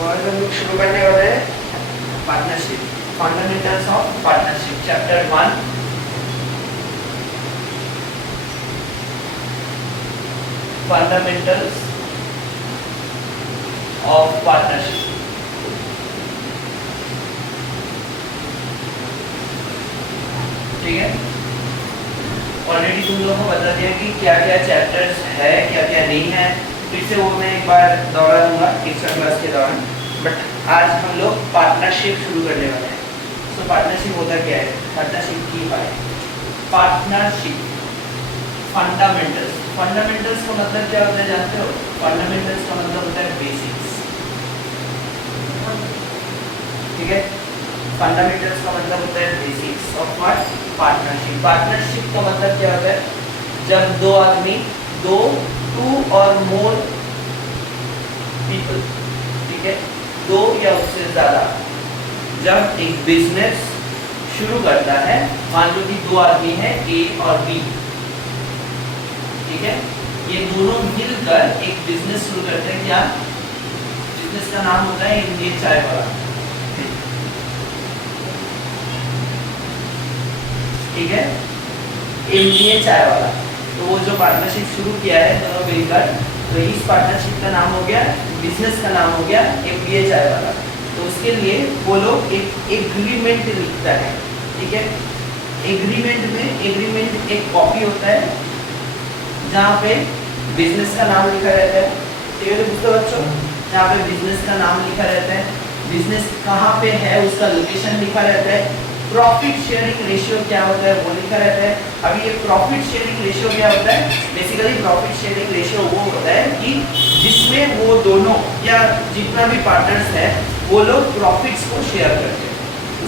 तो आज हम लोग शुरू करने वाले हैं partnership, fundamentals of partnership, chapter 1। Fundamentals of partnership. ठीक है, ऑलरेडी तुम लोगों को बता दिया कि क्या क्या चैप्टर्स है, क्या क्या नहीं है। फिर से वो मैं एक बार दोहरा दूंगा एक्स्ट्रा क्लास के दौरान। बट आज हम लोग पार्टनरशिप शुरू करने वाले हैं। तो पार्टनरशिप होता क्या है, पार्टनरशिप की है पार्टनरशिप। फंडामेंटल्स, फंडामेंटल्स का मतलब क्या होता है जानते हो? फंडामेंटल्स का मतलब होता है बेसिक्स। ठीक है, फंडामेंटल्स का मतलब होता है basics of what, partnership. Partnership का मतलब क्या होता है? जब दो आदमी, दो टू और मोर पीपल, ठीक है, दो या उससे ज्यादा, जब एक बिजनेस शुरू करता है, मान लो कि दो आदमी हैं ए और बी, ठीक है, ये दोनों मिलकर एक बिजनेस शुरू करते हैं। क्या बिजनेस का नाम होता है? इंडियन चाय वाला। ठीक है, इंडियन चाय वाला। तो वो जो पार्टनरशिप शुरू किया है दोनों मिलकर, तो इस पार्टनरशिप का नाम हो गया, बिजनेस का नाम हो गया एमबीए चाय वाला। तो उसके लिए वो लोग एक एग्रीमेंट लिखता है। ठीक है, एग्रीमेंट में, एग्रीमेंट एक कॉपी होता है जहाँ पे बिजनेस का नाम लिखा रहता है। ठीक है, तो पूछते बच्चों, जहाँ पे बिजनेस का नाम लिखा रहता है, बिजनेस कहाँ पे है उसका लोकेशन लिखा रहता है, प्रॉफिट शेयरिंग रेशियो क्या होता है वो लिखा रहता है। अभी ये प्रॉफिट शेयरिंग रेशियो क्या होता है? बेसिकली प्रॉफिट शेयरिंग रेशियो वो होता है कि जिसमें वो दोनों या जितना भी पार्टनर्स है वो लोग प्रॉफिट्स को शेयर करते हैं,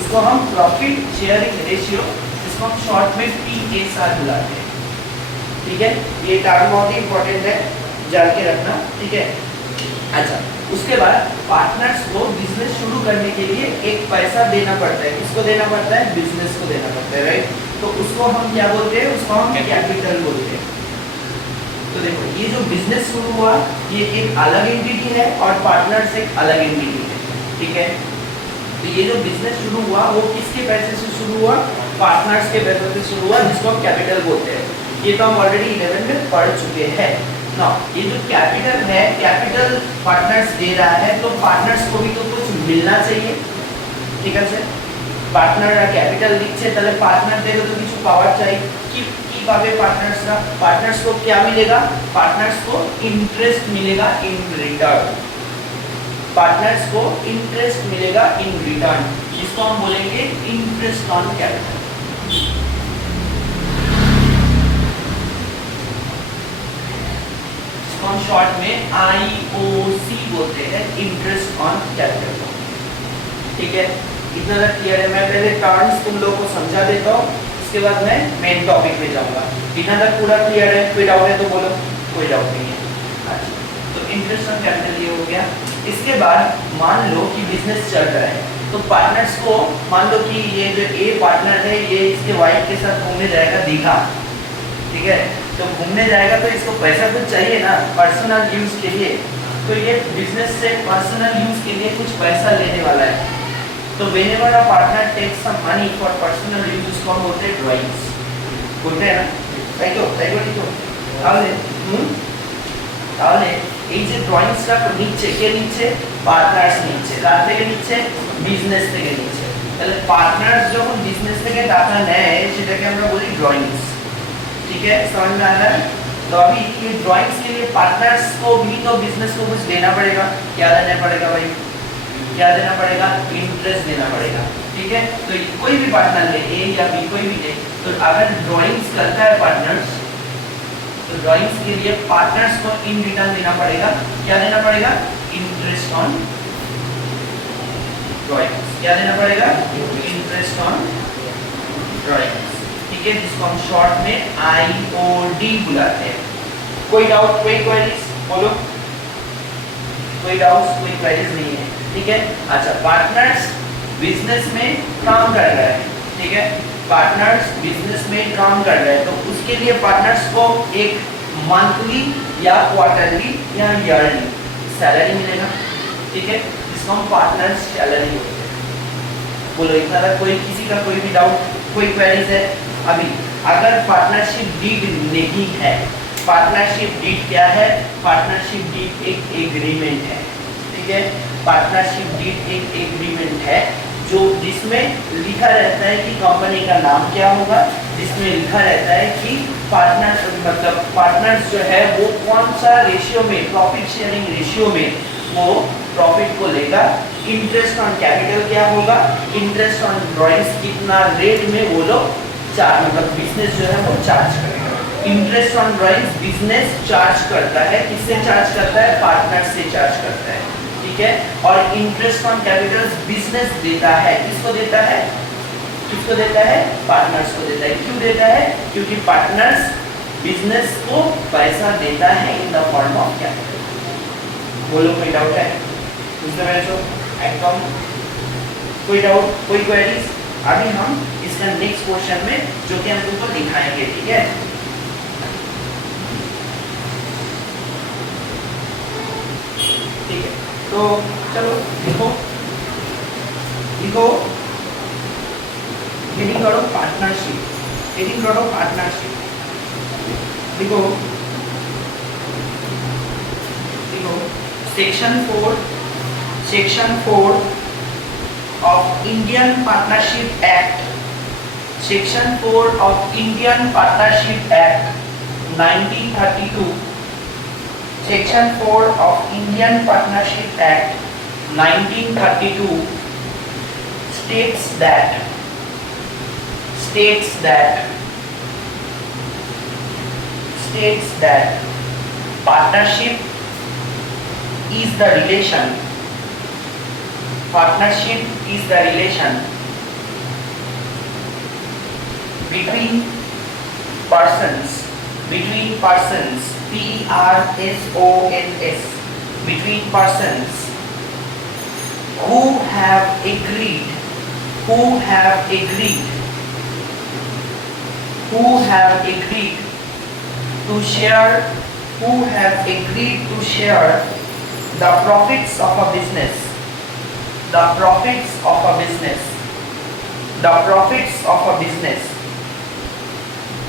उसको हम प्रॉफिट शेयरिंग रेशियो, जिसको हम शॉर्ट में PSR बुलाते हैं। ठीक है, ये टर्म बहुत ही इंपॉर्टेंट है, जान के रखना। ठीक है, अच्छा, उसके बाद पार्टनर्स को बिजनेस शुरू करने के लिए एक पैसा देना पड़ता है। किसको देना पड़ता है? बिजनेस को देना पड़ता है, राइट। तो उसको हम क्या बोलते हैं? उसको हम कैपिटल बोलते हैं। तो देखो, ये जो बिजनेस शुरू हुआ ये एक अलग एंटिटी है और पार्टनर्स एक अलग एंटिटी है। ठीक है, तो ये जो बिजनेस शुरू हुआ वो किसके पैसे से शुरू हुआ? पार्टनर्स के पैसे से शुरू हुआ, जिसको हम कैपिटल बोलते हैं। ये तो हम ऑलरेडी 11 में पढ़ चुके हैं ना। ये जो कैपिटल है, कैपिटल पार्टनर्स दे रहा है, तो पार्टनर्स को भी तो कुछ मिलना चाहिए। ठीक है सर, पार्टनर कैपिटल दिखे তাহলে पार्टनर देगा तो कुछ पावर चाहिए कि पावे पार्टनर्स का। पार्टनर्स को क्या मिलेगा? पार्टनर्स को इंटरेस्ट मिलेगा इन रिटर्न। पार्टनर्स को इंटरेस्ट मिलेगा इन रिटर्न, जिसको हम बोलेंगे इंटरेस्ट ऑन कैपिटल। हम शॉर्ट में IOC बोलते हैं, इंटरेस्ट ऑन कैपिटल। ठीक है, इतना तक क्लियर है। मैं पहले टर्म्स तुम लोगों को समझा देता हूँ, इसके बाद मैं मेन टॉपिक पे जाऊंगा। इतना तक पूरा क्लियर है? कोई डाउट है तो बोलो। कोई डाउट नहीं है। अच्छा, तो इंटरेस्ट ऑन कैपिटल ये हो गया। इसके बाद मान लो कि बिजनेस चल रहा है, तो पार्टनर्स को मान लो कि ये जो ए पार्टनर है ये इसके वाइफ के साथ घूमने जाएगा दीघा। ठीक है, तो घूमने जाएगा तो इसको पैसा कुछ चाहिए ना, पर्सनल यूज के लिए। तो ये बिजनेस से पर्सनल यूज के लिए कुछ पैसा लेने वाला है। तो whenever a partner takes some money for personal use, उसको हम बोलते हैं ड्राइंग्स, बोलते हैं ना। তাহলে এই যে ড্রয়িংসটা নিচ্ছে কে নিচ্ছে? পার্টনার্স নিচ্ছে। কার থেকে নিচ্ছে? বিজনেস থেকে নিচ্ছে। তাহলে পার্টনার্স যখন বিজনেস থেকে টাকা নেয় সেটাকে আমরা বলি ড্রয়িংস। ठीक है, समझ में आ रहा है? तो अभी ये ड्राइंग्स के लिए पार्टनर्स को भी तो बिजनेस को कुछ देना पड़ेगा। क्या देना पड़ेगा भाई? क्या देना पड़ेगा? इंटरेस्ट देना पड़ेगा। ठीक है, तो कोई भी पार्टनर ले, ए या बी कोई भी ले, तो अगर ड्राइंग्स करता है पार्टनर्स, तो ड्राइंग्स के लिए पार्टनर्स को इन रिटर्न देना पड़ेगा। क्या देना पड़ेगा? Interest on drawings. क्या देना पड़ेगा? Interest on drawings. ठीक है, जिसको हम शॉर्ट में IOD बुलाते हैं। कोई डाउट, कोई क्वेरीज बोलो। कोई डाउट्स, कोई क्वेरीज नहीं है? ठीक है, अच्छा, पार्टनर्स बिजनेस में काम कर रहा है। ठीक है, पार्टनर्स बिजनेस में काम कर रहे हैं, तो उसके लिए पार्टनर्स को एक मंथली या क्वार्टरली या ईयरली सैलरी मिलेगा। ठीक है, इसको हम पार्टनर्स सैलरी बोलते हैं। बोलो इतना तक कोई किसी का कोई भी डाउट, कोई क्वेरीज है? अभी अगर पार्टनरशिप डीड नहीं है, पार्टनरशिप डीड क्या है? पार्टनरशिप डीड एक एग्रीमेंट है, ठीक है। पार्टनरशिप डीड एक एग्रीमेंट है जो जिसमें लिखा रहता है कि कंपनी का नाम क्या होगा, जिसमें लिखा रहता है कि पार्टनर मतलब पार्टनर्स जो है वो कौन सा रेशियो में, प्रॉफिट शेयरिंग रेशियो में वो प्रॉफिट को लेगा, इंटरेस्ट ऑन कैपिटल क्या होगा, इंटरेस्ट ऑन ड्रॉइंग्स कितना रेट में वो लोग चार्ज मतलब बिजनेस जो है वो चार्ज करेगा। Interest on drawings business charge करता है, किससे चार्ज करता है? पार्टनर से चार्ज करता है, ठीक है। और इंटरेस्ट ऑन कैपिटल्स बिजनेस देता है, किसको देता है? किसको देता है? पार्टनर्स को देता है। क्यों देता है? क्योंकि पार्टनर्स बिजनेस को पैसा देता है in the form of capital. बोलो कोई डाउट है? बुझते मेरे को एकदम कोई डाउट, कोई क्वेरीज? अभी हम इसका नेक्स्ट क्वेश्चन में जो कि हम तुमको दिखाएंगे, ठीक है। ठीक है, तो चलो लिखो लिखो हेडिंग करो पार्टनरशिप, हेडिंग करो पार्टनरशिप, लिखो लिखो section 4 of Indian Partnership Act, Section 4 of Indian Partnership Act 1932, Section 4 of Indian Partnership Act 1932 states that partnership is the relation, partnership is the relation between persons, persons, between persons who have agreed to share the profits of a business,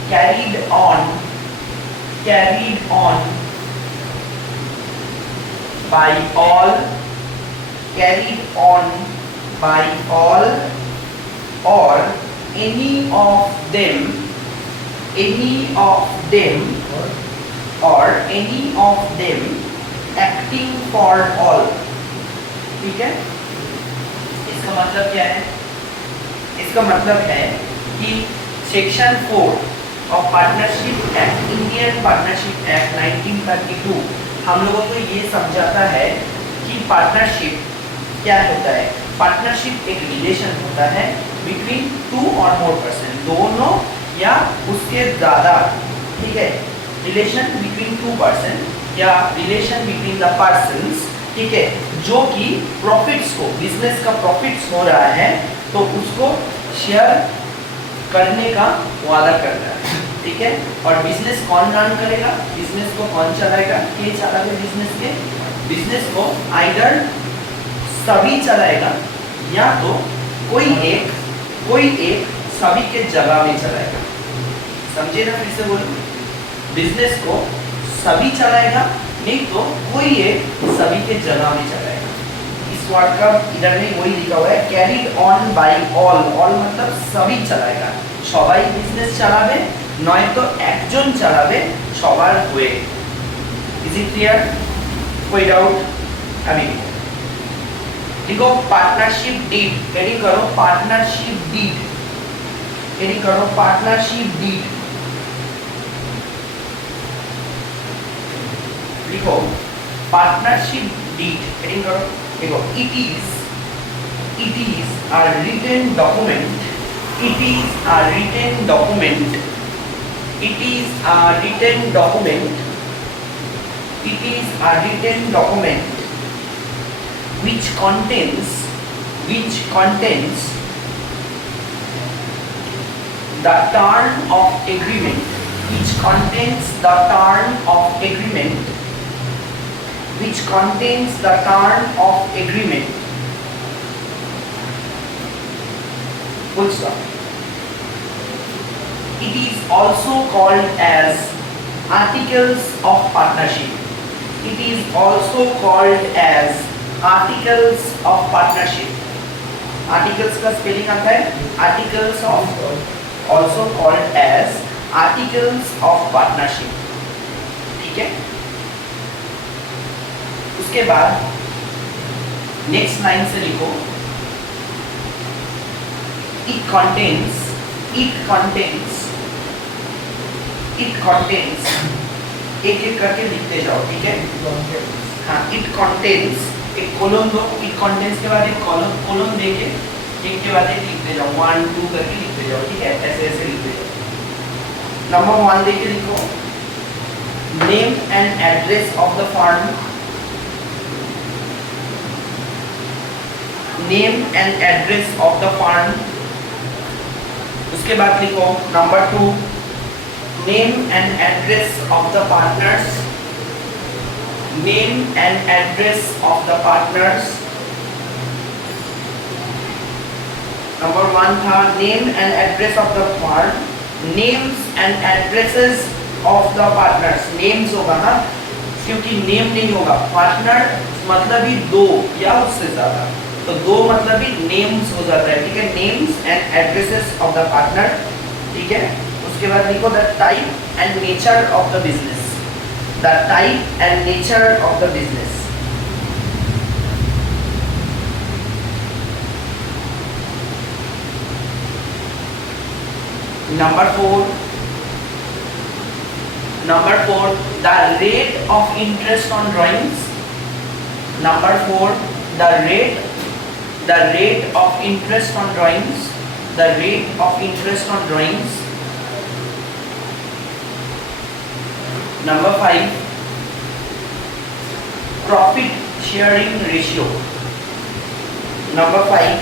carried on by all or any of them acting for all, ठीक है। इसका मतलब क्या है? इसका मतलब है कि section 4 of partnership act, Indian partnership act 1932 हम लोगों को ये समझाता है कि पार्टनरशिप क्या होता है। पार्टनरशिप एक रिलेशन होता है बिटवीन 2 और मोर पर्सन, दोनों या उसके ज़्यादा, ठीक है। रिलेशन बिटवीन 2 पर्सन या रिलेशन बिटवीन द पर्सन्स, ठीक है, जो कि प्रॉफिट्स को, बिजनेस का प्रॉफिट्स हो रहा है तो उसको शेयर करने का वादा कर रहा है, ठीक है। और बिजनेस कौन रन करेगा, बिजनेस को कौन चलाएगा, के चलाएगा बिजनेस के, बिजनेस को आइदर सभी चलाएगा या तो कोई एक सभी के जगह में चलाएगा। समझे ना? फिर से बोलो, बिजनेस को सभी चलाएगा, नहीं तो कोई एक सभी के जगह में चलाएगा। इस वर्ड का इधर में वही लिखा हुआ है, carried on by all, all मतलब सभी चलाएगा, सबाई बिजनेस चालाबे, नय तो एकजन चालाबे सबार हुए। Is it clear? कोई डाउट? अभी लिखो पार्टनरशिप डीड, हेडिंग करो पार्टनरशिप डीड, हेडिंग करो पार्टनरशिप डीड, लिखो पार्टनरशिप डीड, हेडिंग करो, देखो it is a written document, it is a written document, it is a written document, it is a written document which contains the term of agreement, which contains the term of agreement, which contains the term of agreement full stop. It is also called as articles of partnership. It is also called as articles of partnership. Articles का spelling आता है articles of, also called as articles of partnership. ठीक है, उसके बाद next line से लिखो it contains, it contains, it contains, एक एक करके लिखते जाओ। ठीक है, हाँ, इट कंटेन्स, एक कोलन दो, इट कंटेन्स के बाद एक कोलन देके एक के बाद एक लिखते जाओ, 1 2 करके लिखते जाओ। ठीक है, ऐसे ऐसे लिखते जाओ। नंबर 1 देके लिखो name and address of the firm, name and address of the firm. उसके बाद लिखो number 2 name and address of the partners, name and address of the partners। Number 1 था name and address of the firm, names and addresses of the partners। names होगा ना, क्योंकि name नहीं होगा, partner मतलब ही 2 या उससे ज्यादा, तो 2 मतलब ही names हो जाता है। ठीक है, names and addresses of the partner। ठीक है, उसके बाद लिखो the type and nature of the business, the type and nature of the business। Number 4, the rate of interest on drawings। Number 4, the rate of interest on drawings, the rate of interest on drawings। Number 5, profit sharing ratio। Number 5,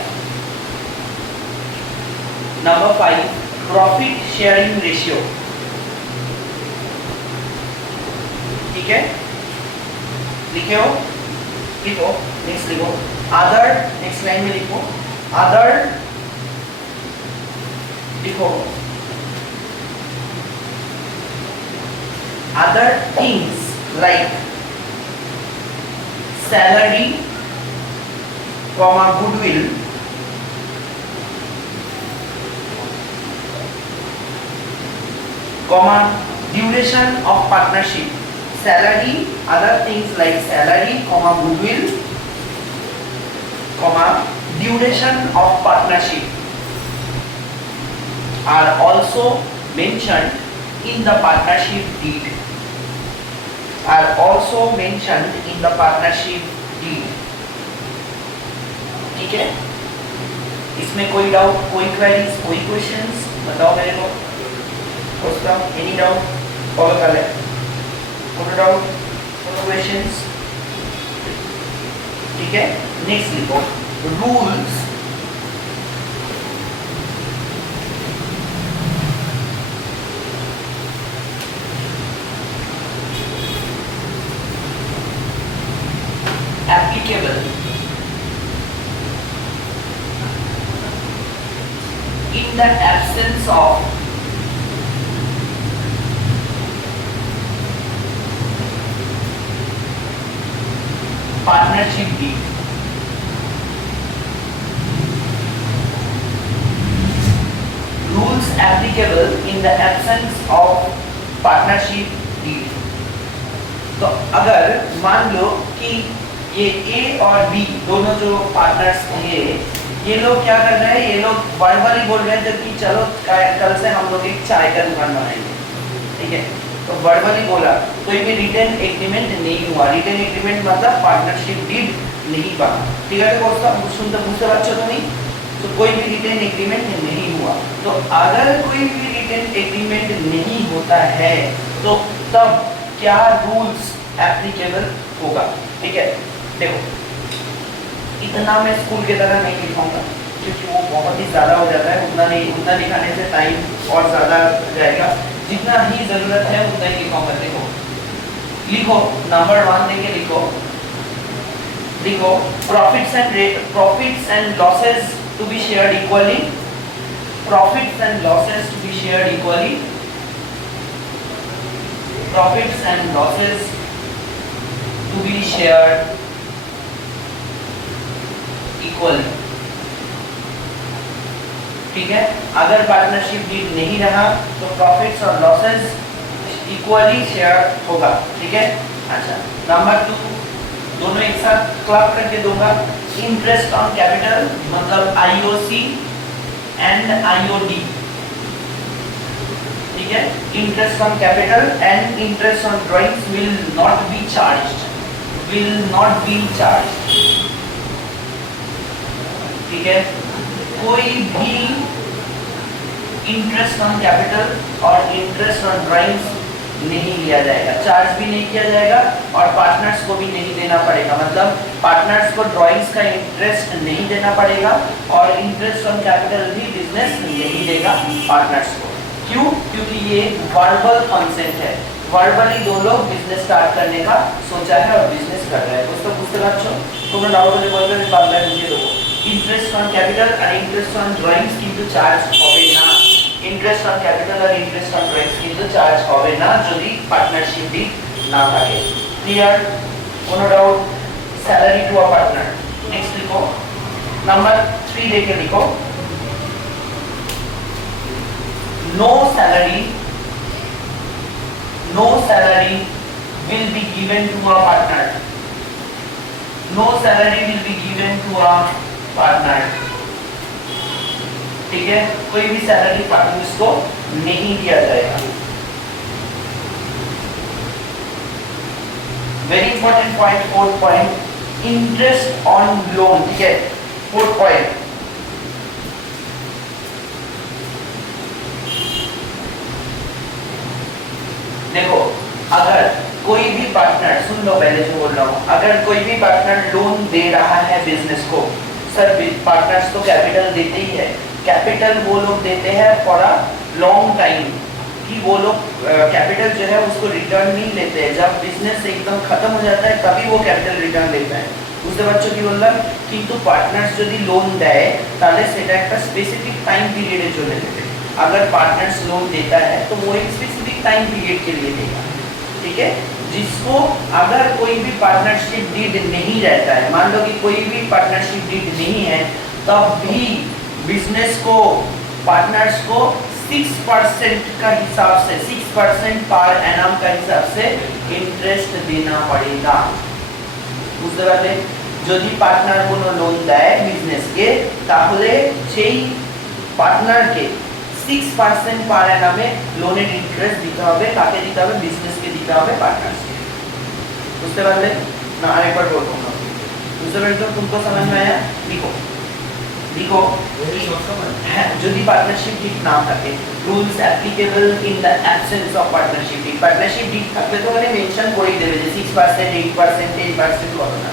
profit sharing ratio। ठीक है, लिखे हो, लिखो, next लिखो other, next line में लिखो other, लिखो other things like salary, goodwill, duration of partnership। salary, other things like salary, goodwill, duration of partnership are also mentioned in the partnership deed, are also mentioned in the partnership deed। ठीक है, इसमें कोई doubt, कोई queries, कोई questions बताओ मेरे को। उसका एनी डाउट फॉलो कर ले, कोई डाउट, कोई क्वेश्चंस। ठीक है, नेक्स्ट लिखो rules, applicable in the absence of partnership deed। rules applicable in the absence of partnership deed। तो अगर मान लो कि ये ए और बी दोनों जो पार्टनर्स थे, ये लोग क्या कर रहे हैं, ये लोग वर्बली बोल रहे थे कि चलो कल से हम लोग एक चाय का दुकान बनाएंगे। ठीक है, तो वर्बली बोला, कोई भी रिटन एग्रीमेंट नहीं हुआ। रिटन एग्रीमेंट मतलब पार्टनरशिप डीड नहीं बना। ठीक है, तो उसका सुनते बुझते बच्चों तो नहीं, तो कोई भी रिटन एग्रीमेंट नहीं हुआ। तो अगर कोई भी रिटन एग्रीमेंट नहीं होता है तो तब क्या रूल्स एप्लीकेबल होगा। ठीक है, देखो इतना मैं स्कूल के तरह नहीं लिखाऊंगा क्योंकि वो बहुत ही ज़्यादा हो जाता है, उतना नहीं, उतना लिखाने से टाइम और ज़्यादा जाएगा। जितना ही ज़रूरत है उतना ही लिखाऊंगा। देखो लिखो नंबर 1 देके लिखो, लिखो profits and losses to be shared equally. profits and losses to be shared equally, profits and losses to be shared equally, ठीक है। अगर पार्टनरशिप डीड नहीं रहा तो प्रॉफिट्स और लॉसेस इक्वली शेयर होगा, ठीक है। अच्छा, नंबर 2 दोनों एक साथ क्लब करके दूंगा। इंटरेस्ट ऑन कैपिटल मतलब आईओसी एंड आईओडी, ठीक है। Interest on capital and interest on drawings will not be charged, will not be charged, ठीक है। कोई भी इंटरेस्ट ऑन कैपिटल और इंटरेस्ट ऑन ड्राइंग्स नहीं लिया जाएगा, चार्ज भी नहीं किया जाएगा और पार्टनर्स को भी नहीं देना पड़ेगा। मतलब पार्टनर्स को ड्राइंग्स का इंटरेस्ट नहीं देना पड़ेगा और इंटरेस्ट ऑन कैपिटल भी बिजनेस नहीं देगा पार्टनर्स को। क्यों? क्योंकि ये वर्बल कॉन्सेप्ट है, वर्बली दो लोग बिजनेस स्टार्ट करने का सोचा है और बिजनेस कर रहे हैं। दोस्तों बुझते পারছো? তোমরা ডাউট হলে বলবে, আমি বাংলায় বুঝিয়ে দেবো। इंटरेस्ट ऑन कैपिटल और इंटरेस्ट ऑन ड्राइंग्स কিন্তু চার্জ হবে না, इंटरेस्ट ऑन कैपिटल और इंटरेस्ट ऑन ड्राइंग्स কিন্তু চার্জ হবে না যদি পার্টনারশিপ ডিড না থাকে। ক্লিয়ার? কোনো doubt? Salary to a partner. Next লিখো, নাম্বার 3 দেখে লিখো, no salary will be given to a partner, no salary will be given to a partner, ठीक है। कोई भी सैलरी पार्टनर्स को नहीं दिया जाएगा। Very important point, 4th point, interest on loan, ठीक है। 4th पॉइंट, देखो अगर कोई भी पार्टनर, सुन लो पहले जो बोल रहा हूँ, अगर कोई भी पार्टनर लोन दे रहा है बिजनेस को, सर पार्टनर्स तो कैपिटल देते ही है, कैपिटल वो लोग देते हैं फॉर अ लॉन्ग टाइम, कि वो लोग कैपिटल जो है उसको रिटर्न नहीं लेते हैं, जब बिजनेस एकदम खत्म हो जाता है तभी वो कैपिटल रिटर्न लेते हैं। বুঝতে পারছো কি বললাম? কিন্তু পার্টনার্স যদি লোন দেয় তাহলে সেটা একটা স্পেসিফিক টাইম পিরিয়ডের জন্য দেবে। अगर पार्टनर्स लोन देता है तो वो एक स्पेसिफिक टाइम पीरियड के लिए देगा, ठीक है। जिसको अगर कोई भी पार्टनरशिप डीड नहीं रहता है, मान लो कि कोई भी पार्टनरशिप डीड नहीं है, तब भी बिजनेस को पार्टनर्स को 6% का हिसाब से, 6% पर एनम का हिसाब से इंटरेस्ट देना पड़ेगा। বুঝতে পারলে? যদি পার্টনার কোনো লোন দেয় বিজনেসকে তাহলে সেই পার্টনারকে 6% पर एनम लोনের इंटरेस्ट দিতে হবে। কাকে দিতে হবে? বিজনেসকে দিতে হবে, পার্টনারসকে। বুঝতে পারলে না? আরেকবার বলবো না, বুঝতে পারছো? तुमको समझ में आया? लिखो लिखो, হ্যাঁ, যদি পার্টনারশিপ ডিড না থাকে, rules applicable in the absence of partnership did. Partnership did থাকলে তো মানে মেনশন করেই দেবে যে 6%, 8%, 10% কত না।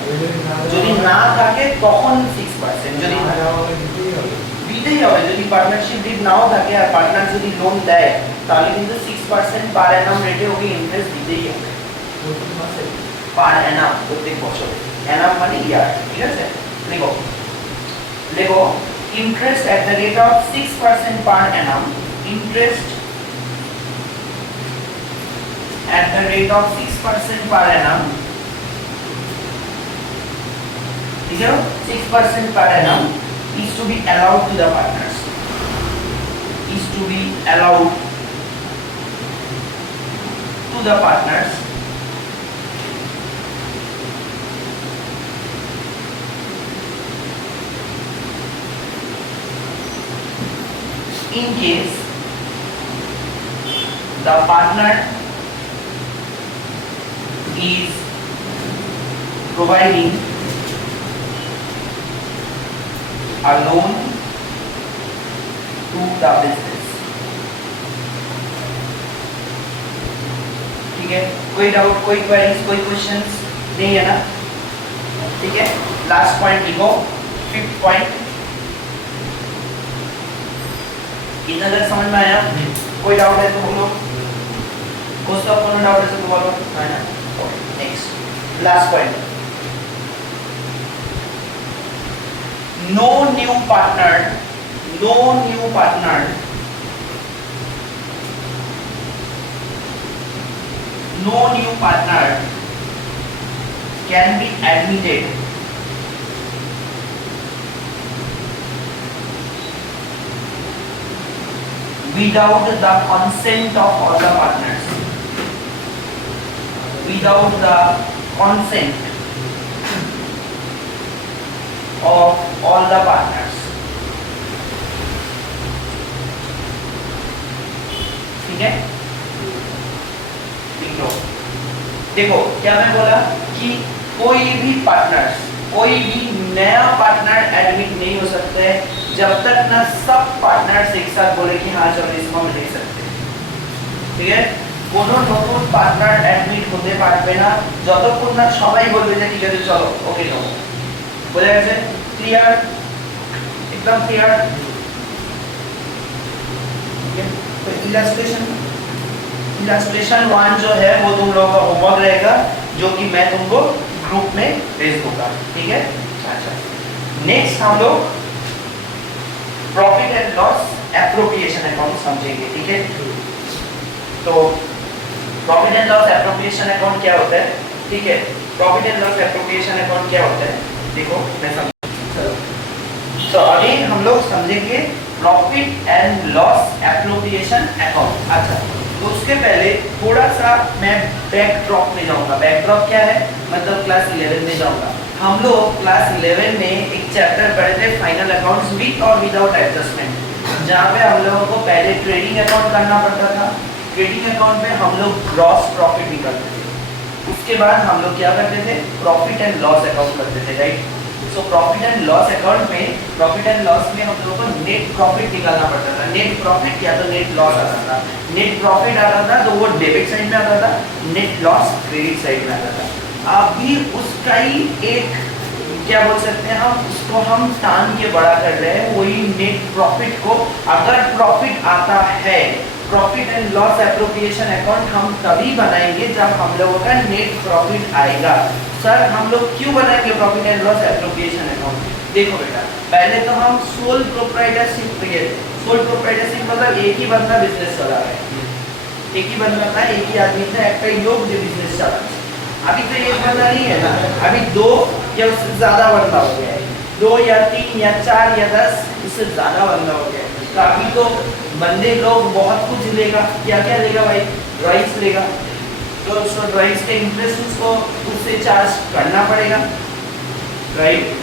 যদি না থাকে তখন 6%, যদি দিতেই হবে। যদি পার্টনারশিপ ডিড নাও থাকে আর পার্টনার যদি লোন দেয় তাহলে কিন্তু 6% পার এনাম রেটে ওকে ইন্টারেস্ট দিতেই হবে, পার এনাম, প্রত্যেক বছর। এনাম মানে ইয়ার, ঠিক আছে। লিখো লিখো, interest at the rate of 6% per annum, interest at the rate of 6% per annum, ठीक है। 6% per annum is to be allowed to the partners, is to be allowed to the partners in case the partner is providing a loan to the business, ठीक है। कोई doubt, कोई queries, कोई questions नहीं है ना? ठीक है। लास्ट पॉइंट लिखो, 5th पॉइंट। इतना तक समझ में आया? कोई डाउट है तो बोलो, कुछ तो कोनो डाउट है तो बोलो, है ना? Okay, next last point, no new partner no new partner, no new partner can be admitted without the consent of all the partners, without the consent of all the partners। ठीक है, देखो क्या मैं बोला कि कोई भी पार्टनर, कोई भी नया पार्टनर एडमिट नहीं हो सकता है जब तक ना सब पार्टनर्स एक साथ बोले कि हाँ चलो इसको हम ले सकते हैं। ठीक है, কোনো নতুন পার্টনার অ্যাডমিট হতে পারবে না যতক্ষণ না সবাই বলবে যে ঠিক আছে চলো ওকে নো। বোঝা গেছে? ক্লিয়ার, एकदम क्लियर। ठीक है, तो इलस्ट्रेशन 1 जो है वो तुम लोगों का होमवर्क रहेगा, जो कि मैं तुमको ग्रुप में भेज दूंगा। ठीक है, अच्छा नेक्स्ट हम लोग profit and loss appropriation account समझेंगे। ठीक है, तो profit and loss appropriation account क्या होता है? ठीक है, profit and loss appropriation account क्या होता है देखो मैं समझ। तो अभी हम लोग समझेंगे profit and loss appropriation account. अच्छा, तो उसके पहले थोड़ा सा मैं बैकड्रॉप में जाऊंगा। बैकड्रॉप क्या है? मतलब क्लास 11 में जाऊंगा। हम लोग क्लास 11 में एक चैप्टर पढ़े थे फाइनल अकाउंट्स विद और विदाउट एडजस्टमेंट, जहाँ पे हम लोगों को पहले ट्रेडिंग अकाउंट करना पड़ता था। ट्रेडिंग अकाउंट में हम लोग ग्रॉस प्रॉफिट निकालते थे, उसके बाद हम लोग क्या करते थे? प्रॉफिट एंड लॉस अकाउंट करते थे, right? So profit and loss account में, प्रॉफिट एंड लॉस में हम लोगों को नेट प्रॉफिट निकालना पड़ता था। नेट प्रॉफिट या तो नेट लॉस आता था। नेट प्रॉफिट आता था तो वो डेबिट साइड में आता था, नेट लॉस क्रेडिट साइड में आता था। अभी उसका ही एक क्या बोल सकते हैं हम, उसको हम तान के बड़ा कर रहे हैं, वही नेट प्रॉफिट को। अगर प्रॉफिट आता है, profit and loss appropriation account हम तभी बनाएंगे जब हम लोगों का नेट प्रॉफिट आएगा। सर हम लोग क्यों बनाएंगे profit and loss appropriation account? देखो बेटा, पहले तो हम सोल प्रोप्राइटरशिप पे गए। सोल प्रोप्राइटरशिप मतलब एक ही बंदा बिजनेस चला रहा है, एक ही बंदा था, एक ही आदमी था, एक का योग जो बिजनेस चला रहा है। अभी तो एक बंदा नहीं है ना, अभी 2 या उससे ज्यादा बंदा हो गया है, 2 या 3 या 4 या 10, उससे ज्यादा बंदा हो गया है। तो अभी तो बंदे लोग बहुत कुछ लेगा। क्या क्या लेगा भाई? राइस लेगा, तो उसको राइस के इंटरेस्ट उसको उससे चार्ज करना पड़ेगा, राइट?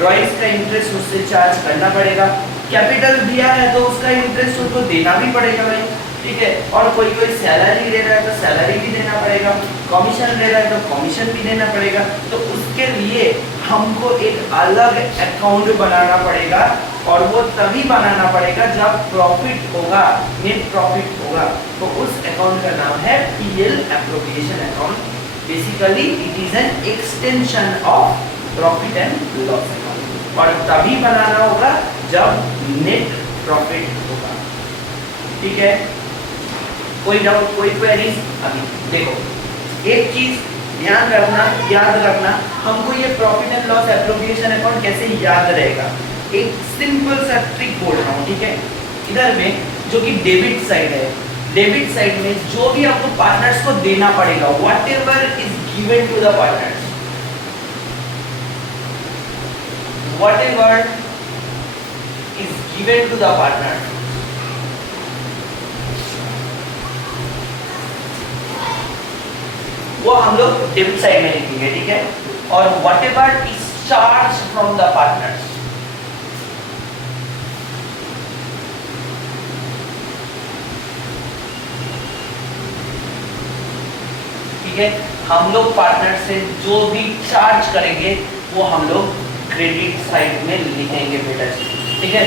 राइस का इंटरेस्ट उससे चार्ज करना पड़ेगा। कैपिटल दिया है तो उसका इंटरेस्ट उसको देना भी पड़ेगा भाई, ठीक है? और कोई कोई सैलरी ले रहा है तो सैलरी भी देना पड़ेगा, कमीशन ले रहा है तो कमीशन भी देना पड़ेगा। तो उसके लिए हमको एक अलग अकाउंट बनाना पड़ेगा, और वो तभी बनाना पड़ेगा जब प्रॉफिट होगा, नेट प्रॉफिट होगा। तो उस अकाउंट का नाम है PL appropriation account. Basically it is an extension of profit and loss account, और तभी बनाना होगा जब नेट प्रॉफिट होगा। ठीक है, कोई डाउट, कोई क्वेरीज? अभी देखो एक चीज ध्यान रखना, याद रखना, हमको ये profit and loss appropriation account कैसे याद रहेगा? एक सिंपल सा ट्रिक बोल रहा हूँ, ठीक है? इधर में जो कि डेबिट साइड है, डेबिट साइड में जो भी आपको पार्टनर्स को देना पड़ेगा, whatever is given to the partners, whatever is given to the partner, वो हम लोग डेबिट साइड में लिखेंगे, ठीक है? और what ever is charge from the partners, ठीक है? हम लोग पार्टनर से जो भी चार्ज करेंगे वो हम लोग क्रेडिट साइड में लिखेंगे बेटा जी, ठीक है?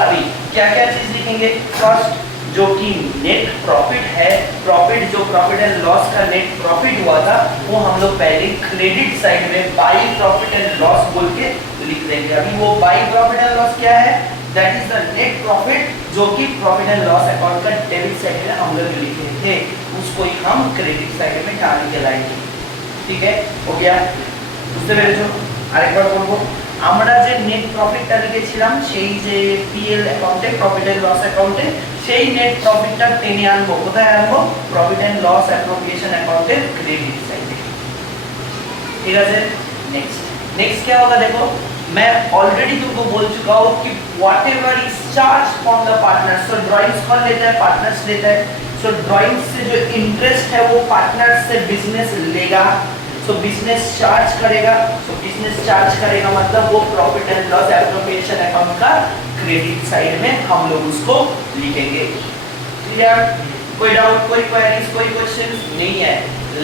अभी क्या क्या चीज लिखेंगे? फर्स्ट जो कि नेट प्रॉफिट है, प्रॉफिट जो प्रॉफिट एंड लॉस का नेट प्रॉफिट हुआ था वो हम लोग पहले क्रेडिट साइड में बाई प्रॉफिट एंड लॉस बोल के लिख देंगे। अभी वो बाई प्रॉफिट एंड लॉस क्या है? That is the net profit, जो कि प्रॉफिट एंड लॉस अकाउंट का डेबिट साइड में हम लोग लिखे थे, उसको ही हम क्रेडिट साइड में डाल के लाएंगे। ठीक है, हो गया? उससे पहले जो अरेक बार बोलो, আমরা যে নেট প্রফিটটা লিখেছিলাম সেই যে পিএল অ্যাকাউন্টে, প্রফিট এন্ড লস অ্যাকাউন্টে, সেই নেট প্রফিটটা টেনে আনবো কোথায় আনবো, প্রফিট এন্ড লস অ্যাপ্রোপ্রিয়েশন অ্যাকাউন্টে क्रेडिट साइड। ठीक है, नेक्स्ट नेक्स्ट क्या होगा देखो, मैं ऑलरेडी तुमको बोल चुका हूँ कि whatever is charge from the partners, so drawings कौन लेता है, पार्टनर्स लेता है। सो ड्राइंग्स से जो इंटरेस्ट है वो पार्टनर्स से बिजनेस लेगा, सो बिजनेस चार्ज करेगा। सो बिजनेस चार्ज करेगा मतलब वो profit and loss appropriation account का क्रेडिट साइड में हम लोग उसको लिखेंगे। क्लियर, कोई डाउट, कोई क्वेरीज, कोई क्वेश्चन नहीं है।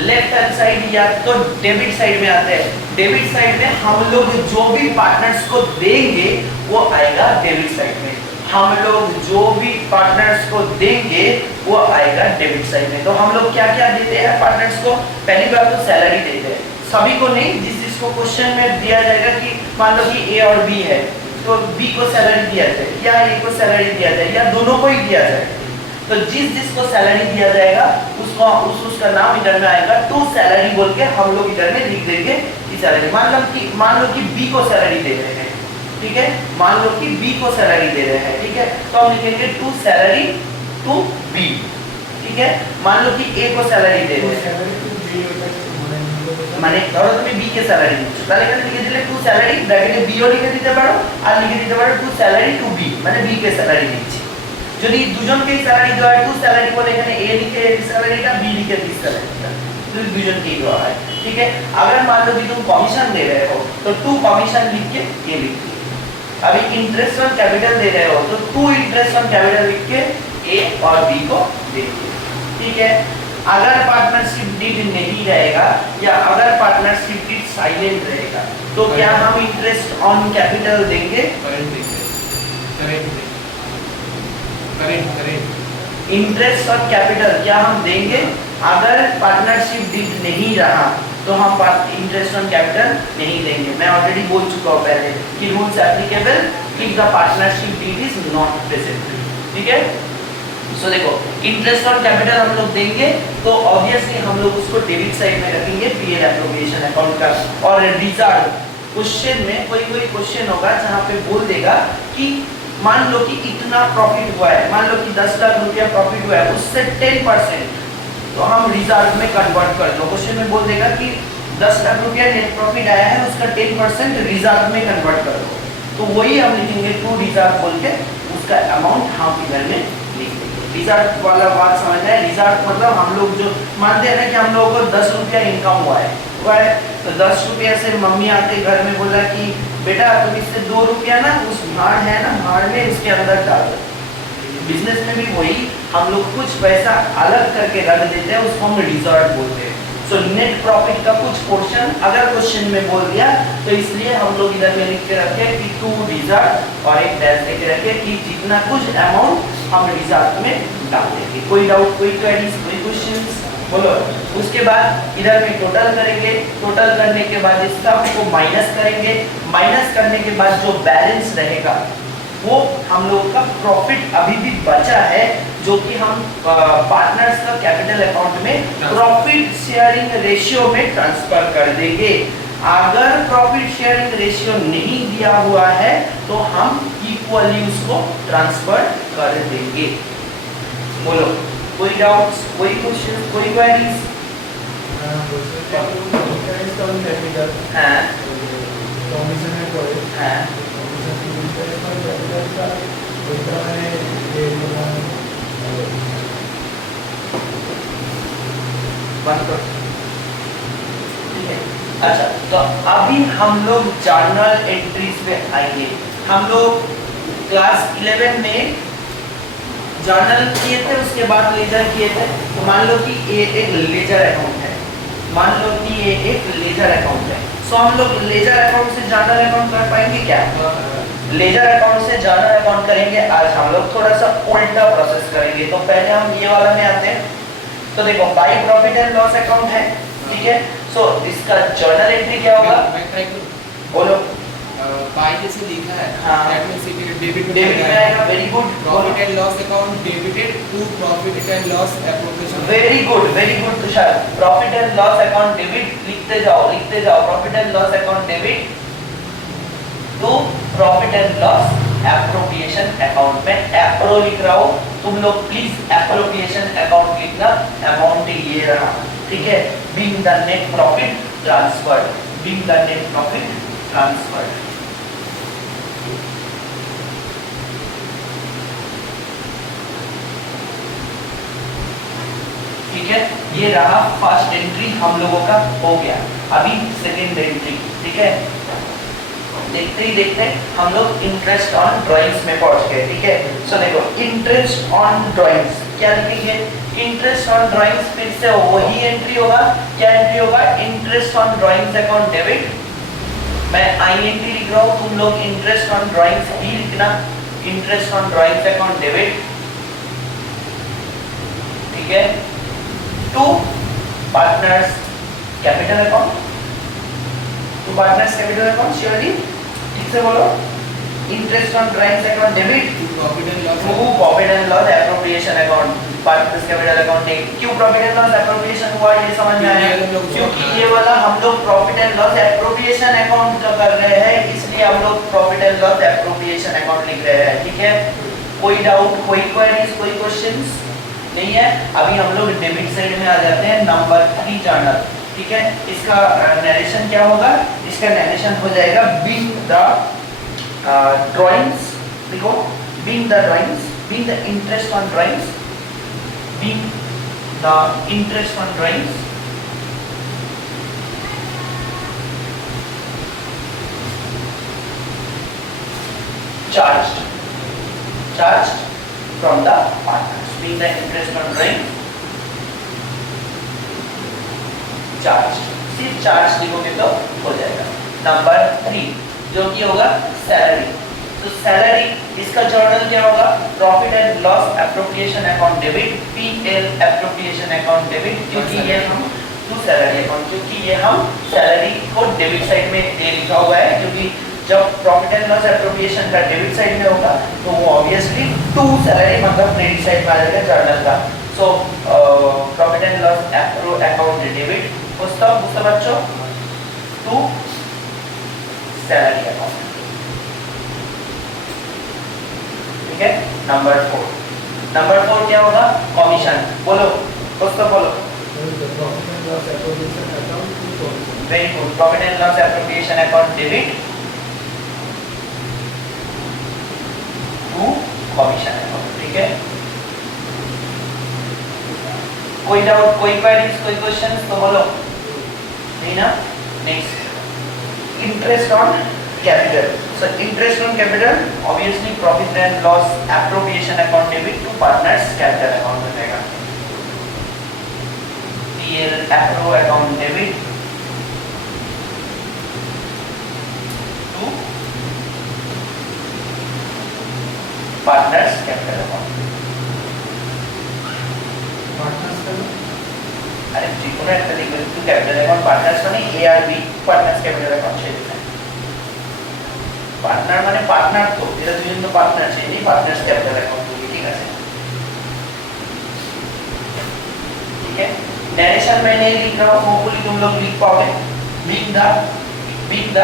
लेफ्ट हैंड साइड या तो डेबिट साइड में आते हैं, डेबिट साइड में हम लोग जो भी पार्टनर्स को देंगे वो आएगा डेबिट साइड में, हम लोग जो भी पार्टनर्स को देंगे वो आएगा डेबिट साइड में। तो हम लोग क्या क्या देते हैं पार्टनर्स को, पहली बात तो सैलरी देते हैं, सभी को नहीं, जिसको क्वेश्चन में दिया जाएगा कि मान लो कि ए और बी है तो बी को सैलरी दिया जाए या ए को सैलरी दिया जाए या दोनों को ही दिया जाए, तो जिसको सैलरी दिया जाएगा उसको उसका नाम इधर में आएगा, टू सैलरी बोल के हम लोग इधर में लिख देंगे कि सैलरी। मान लो कि बी को सैलरी दे रहे हैं, ठीक है, मान लो कि बी को सैलरी दे रहे हैं, ठीक है, तो हम लिखेंगे टू सैलरी टू बी। ठीक है, मान लो कि ए को सैलरी दे रहे हैं, মানে ধরো তুমি বি কে স্যালারি দিচ্ছ, তাহলে এখানে লিখে দিলে টু স্যালারি, ব্র্যাকেটে বি ও লিখে দিতে পারো আর লিখে দিতে পারো টু স্যালারি টু বি, মানে বি কে স্যালারি দিচ্ছি। যদি দুজনকেই স্যালারি দেওয়া হয় টু স্যালারি বলে এখানে ए लिखे सैलरी का, बी लिखे बी सैलरी का, तो দুজনকেই দেওয়া হয়। ठीक है, अगर मान लो कि तुम कमीशन दे रहे हो तो टू कमीशन लिख के ए लिख दो। अभी इंटरेस्ट ऑन कैपिटल दे रहे हो तो टू इंटरेस्ट ऑन कैपिटल लिख के ए और बी को दे दो। ठीक है, अगर पार्टनरशिप डीड नहीं रहेगा या अगर पार्टनरशिप डीड साइलेंट रहेगा तो क्या हम इंटरेस्ट ऑन कैपिटल देंगे, इंटरेस्ट ऑन कैपिटल क्या हम देंगे। अगर पार्टनरशिप डीड नहीं रहा तो हम इंटरेस्ट ऑन कैपिटल नहीं देंगे। मैं ऑलरेडी बोल चुका हूँ पहले कि rules applicable if the partnership deed is not present. ठीक है, सो देखो इंटरेस्ट ऑन कैपिटल हम लोग देंगे तो ऑब्वियसली हम लोग उसको डेबिट साइड में रखेंगे पीएल एप्रोप्रिएशन अकाउंट का। और रिजर्व क्वेश्चन में कोई क्वेश्चन होगा जहाँ पे बोल देगा कि मान लो कि इतना प्रॉफिट हुआ है, मान लो कि 10 लाख रुपया प्रॉफिट हुआ है, उससे 10% तो हम रिजर्व में कन्वर्ट कर दो। क्वेश्चन में बोल देगा कि 10 लाख रुपया नेट प्रॉफिट आया है, उसका 10% रिजर्व में कन्वर्ट कर दो, तो वही हम लिखेंगे टू रिजर्व बोल के उसका अमाउंट हम इधर में लिख देंगे। रिजर्व वाला बात समझना है, रिजर्व मतलब हम लोग जो मानते हैं ना कि हम लोगों को 10 रुपया इनकम हुआ है तो 10 रुपया से मम्मी आके घर में बोला कि बेटा तुम इससे 2 रुपया ना उस भाड़ है ना भाड़ में इसके अंदर डाल दो। बिजनेस में भी वही हम लोग कुछ पैसा अलग करके रख देते हैं, उसको हम रिजर्व बोलते हैं। सो नेट प्रॉफिट का कुछ पोर्शन अगर क्वेश्चन में बोल दिया तो इसलिए हम लोग इधर में लिख के रखे कि टू रिजर्व और एक डैश लेके रखे कि जितना कुछ अमाउंट हम रिजर्व में डाल देंगे। कोई डाउट, कोई क्वेरीज, कोई क्वेश्चंस बोलो। उसके बाद इधर में टोटल करेंगे, टोटल करने के बाद इस सब को माइनस करेंगे, माइनस करने के बाद जो बैलेंस रहेगा वो हम लोग का प्रॉफिट अभी भी बचा है जो कि हम पार्टनर्स का कैपिटल अकाउंट में प्रॉफिट शेयरिंग रेशियो में ट्रांसफर कर देंगे। अगर प्रॉफिट शेयरिंग रेशियो नहीं दिया हुआ है तो हम इक्वली उसको ट्रांसफर कर देंगे। बोलो, कोई डाउट्स, कोई क्वेश्चन, कोई क्वेरीज? हाँ हाँ अच्छा, तो अभी हम लोग जर्नल एंट्रीज पे आएंगे। हम लोग क्लास 11 में जर्नल किए थे, उसके बाद लेजर किए थे। तो मान लो कि ये एक लेजर अकाउंट है, मान लो कि ये एक लेजर अकाउंट है, सो हम लोग लेजर अकाउंट से जर्नल अकाउंट कर पाएंगे क्या? लेजर अकाउंट से जर्नल अकाउंट करेंगे। आज हम लोग थोड़ा सा उल्टा प्रोसेस करेंगे। तो पहले हम ये वाला में आते हैं। तो देखो by profit and loss account है, ठीक है, सो इसका जर्नल एंट्री क्या होगा? बोलो। बाय जैसे लिखा है, हाँ, दैट मींस इट डेबिट में आएगा। Very good. Profit and loss account debited to profit and loss appropriation. Very good Tushar. Profit and loss account debit लिखते जाओ, profit and loss account debit तो profit and loss appropriation account में appro लिख रहा हो, तुम लोग प्लीज एप्रोप्रिएशन अकाउंट लिखना, अमाउंट ये रहा, ठीक है। Being the net profit transferred, being the net profit transferred, ठीक है। ये रहा फर्स्ट एंट्री हम लोगों का हो गया। अभी सेकेंड एंट्री, ठीक है। देखते ही देखते हम लोग इंटरेस्ट ऑन ड्राइंग्स में पहुंच गए, ठीक है। सो देखो इंटरेस्ट ऑन ड्राइंग्स क्या लिखेंगे, इंटरेस्ट ऑन ड्राइंग्स फिर से वही एंट्री होगा, क्या एंट्री होगा, interest on drawings account debit. मैं INT लिख रहा हूँ, तुम लोग इंटरेस्ट ऑन ड्राइंग्स ही लिखना, interest on drawings account debit, ठीक है। To partners capital account, to partners capital account, surely ठीक से बोलो, interest on drawings account debit to profit and loss appropriation account, partners capital account एक। क्यों profit and loss appropriation हुआ ये समझ में आया, क्योंकि ये वाला हम लोग profit and loss appropriation account का कर रहे हैं, इसलिए हम लोग profit and loss appropriation account लिख रहे हैं, ठीक है। कोई डाउट, कोई क्वेरीज, कोई क्वेश्चंस नहीं है। अभी हम लोग डेबिट साइड में आ जाते हैं, नंबर 3 जर्नल, ठीक है। इसका नरेशन क्या होगा, इसका नरेशन हो जाएगा बीइंग द ड्राइंग्स, देखो being the drawings, being the interest on drawings, being the interest on drawings, charged from the partners, being the interest on drawing charged, सिर्फ चार्ज लिखोगे तो हो जाएगा। नंबर 3 जो कि होगा सैलरी, तो सैलरी इसका जर्नल क्या होगा, profit and loss appropriation account debit, PL appropriation account debit, क्योंकि ये हम टू सैलरी अकाउंट, क्योंकि ये हम सैलरी को डेबिट साइड में दे लिखा हुआ है, क्योंकि जब प्रॉफिट एंड लॉस एप्रोप्रिएशन का डेबिट साइड में होगा तो वो ऑब्वियसली टू सैलरी मतलब क्रेडिट साइड में आ जाएगा जर्नल का। So profit and loss account debit पुस्तक बच्चों टू सैलरी अकाउंट, ठीक है। नंबर 4 क्या होगा, कमीशन, बोलो पुस्तक बोलो, very good, profit and loss appropriation account debit to commission account, ठीक है। कोई डाउट, कोई क्वेरीज, कोई क्वेश्चंस तो बोलो, नहीं ना। Next interest on capital, so interest on capital obviously profit and loss appropriation account debit to partners capital account में रहेगा, PL appro account debit to partners capital account. अरे যেকোনো একটা লিখবে, টু ক্যাপিটাল অ্যাকাউন্ট পার্টনার্স মানে ARB partners capital account সেই লিখবে। Partner মানে পার্টনার, তো এরা দুজন তো পার্টনার, সেই নিয়ে পার্টনার্স ক্যাপিটাল অ্যাকাউন্ট লিখি, ঠিক আছে। ठीक है, नरेशन में नहीं लिख रहा हूँ, होपफुली तुम लोग लिख पाओगे। Being the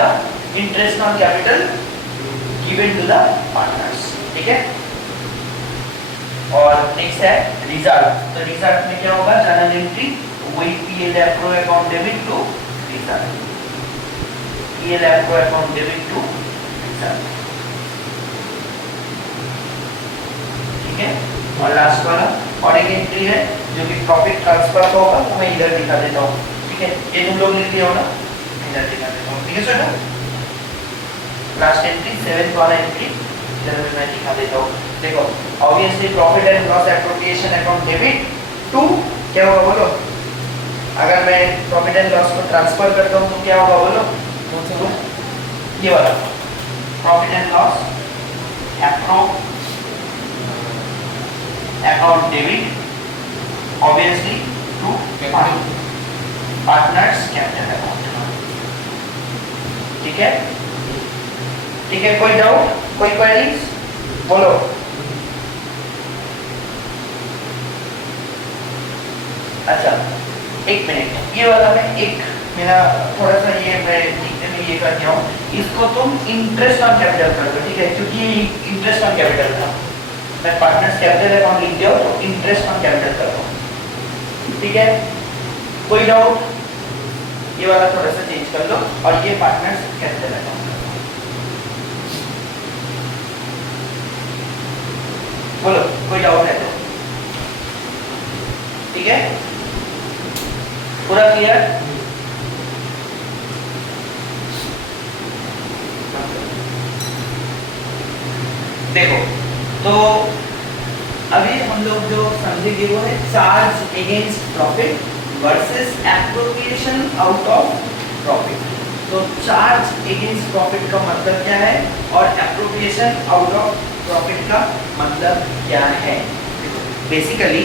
interest on capital given to the partners, ठीक है। और नेक्स्ट है रिजल्ट, तो रिजल्ट में क्या होगा, जर्नल एंट्री वही PL appro account debit to result, PL appro account debit to result, ठीक है। और लास्ट वाला और एक एंट्री है जो कि प्रॉफिट ट्रांसफर का होगा, वो मैं इधर दिखा देता हूँ, ठीक है। ये तुम लोग लिख लिया हो ना, इधर दिखा देता हूँ, ठीक है सर। लास्ट एंट्री 7th वाला एंट्री इधर में मैं दिखा देता हूँ। देखो obviously profit and loss appropriation account debit to क्या होगा बोलो, अगर मैं प्रॉफिट एंड लॉस को ट्रांसफर करता हूँ तो क्या होगा बोलो, ये वाला profit and loss appro account debit obviously to partners capital account, ठीक है। ठीक है, कोई डाउट, कोई क्वेरीज बोलो। अच्छा एक मिनट, ये वाला मैं एक मेरा थोड़ा सा ये मैं लिखने में ये कर दिया हूँ, इसको तुम इंटरेस्ट ऑन कैपिटल कर दो, ठीक है, क्योंकि इंटरेस्ट ऑन कैपिटल था, मैं पार्टनर्स कैपिटल अकाउंट लिख दिया तो इंटरेस्ट ऑन कैपिटल कर दो, ठीक है। कोई डाउट? ये वाला थोड़ा सा चेंज कर लो और ये पार्टनर्स कैपिटल अकाउंट, बोलो कोई डाउट है तो, ठीक है, पूरा क्लियर? देखो तो अभी हम लोग जो समझेंगे वो है charge against profit versus appropriation out of profit. तो चार्ज अगेंस्ट प्रॉफिट का मतलब क्या है और एप्रोप्रिएशन आउट ऑफ प्रॉफिट का मतलब क्या है। बेसिकली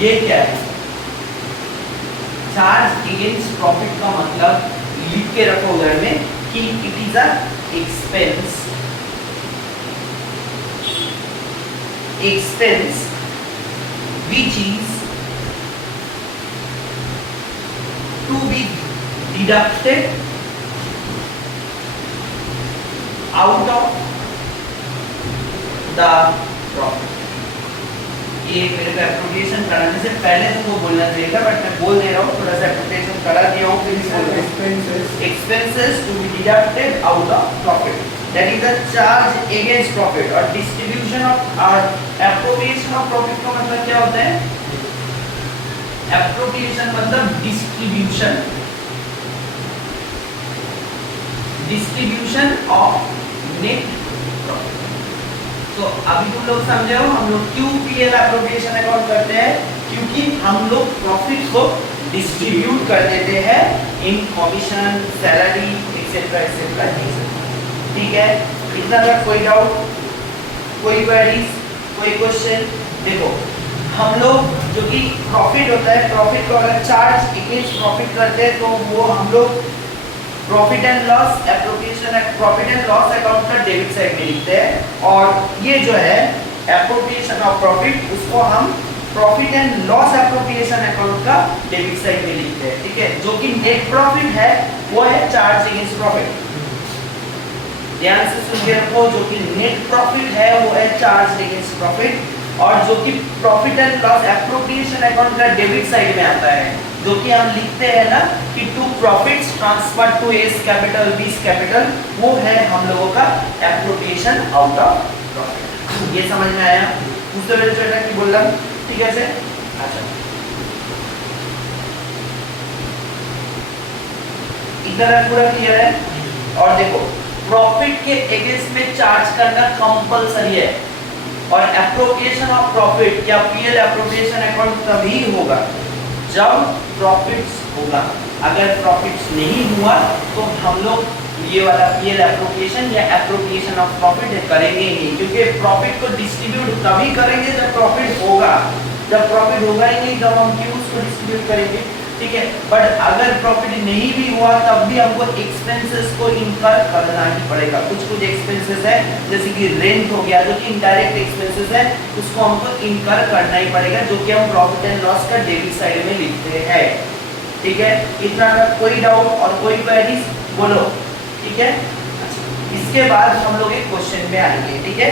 ये क्या है, चार्ज अगेंस्ट प्रॉफिट का मतलब लिख के रखो घर में कि it is a expense which is to be deducted out of the profit। ये मेरे को एप्रोप्रिएशन कराने से पहले तुमको बोलना चाहिए था, बट मैं बोल दे रहा हूँ, थोड़ा सा एप्रोप्रिएशन करा दिया हूँ, फिर expenses to be deducted out of profit, that is the charge against profit। और distribution of appropriation of profit का मतलब क्या होता है? appropriation मतलब distribution of net profit। तो अभी तुम लोग समझे हो हम लोग क्यों पीएल एप्रोप्रिएशन अकाउंट करते हैं, क्योंकि हम लोग प्रॉफिट को डिस्ट्रीब्यूट कर देते हैं इन कमीशन, सैलरी एक्सेट्रा एक्सेट्रा, ठीक है। इतना तक कोई डाउट, कोई क्वेरीज, कोई क्वेश्चन? देखो हम लोग जो कि प्रॉफिट होता है, प्रॉफिट को अगर चार्ज अगेंस्ट प्रॉफिट करते हैं तो वो हम लोग profit and loss appropriation profit and loss account का डेबिट साइड में लिखते हैं, और ये जो है एप्रोप्रिएशन ऑफ प्रॉफिट उसको हम profit and loss appropriation account का डेबिट साइड में लिखते हैं, ठीक है। जो कि नेट प्रॉफिट है वो है चार्ज अगेंस्ट प्रॉफिट, ध्यान से सुन के रखो, जो कि नेट प्रॉफिट है वो है चार्ज अगेंस्ट प्रॉफिट, और जो कि profit and loss appropriation account का डेबिट साइड में आता है, जो कि हम लिखते हैं ना कि to profits transfer to S capital बीस कैपिटल, वो है हम लोगों का एप्रोप्रिएशन आउट ऑफ प्रॉफिट। ये समझ में आया? दूसरे बेटा की बोल रहा ठीक है से? अच्छा, इधर पूरा क्लियर है? और देखो प्रॉफिट के अगेंस्ट में चार्ज करना कंपलसरी है, और एप्रोप्रिएशन ऑफ प्रॉफिट या पीएल एप्रोप्रिएशन अकाउंट तभी होगा जब प्रॉफिट्स होगा। अगर प्रॉफिट्स नहीं हुआ तो हम लोग ये वाला पीएल एप्रोप्रिएशन या एप्रोप्रिएशन ऑफ प्रॉफिट करेंगे ही, क्योंकि प्रॉफिट को डिस्ट्रीब्यूट तभी करेंगे जब प्रॉफिट होगा, जब प्रॉफिट होगा ही नहीं तब हम क्यों उसको डिस्ट्रीब्यूट करेंगे, ठीक है। बट अगर प्रॉफिट नहीं भी हुआ तब भी हमको एक्सपेंसेस को इनकर करना ही पड़ेगा। कुछ कुछ एक्सपेंसेस है जैसे कि रेंट हो गया जो कि इनडायरेक्ट एक्सपेंसेस है, उसको हमको इनकर करना ही पड़ेगा, जो कि हम प्रॉफिट एंड लॉस का डेबिट साइड में लिखते हैं, ठीक है। इतना तक कोई डाउट और कोई क्वेरीज? बोलो, ठीक है। अच्छा, इसके बाद हम लोग एक क्वेश्चन में आएंगे, ठीक है।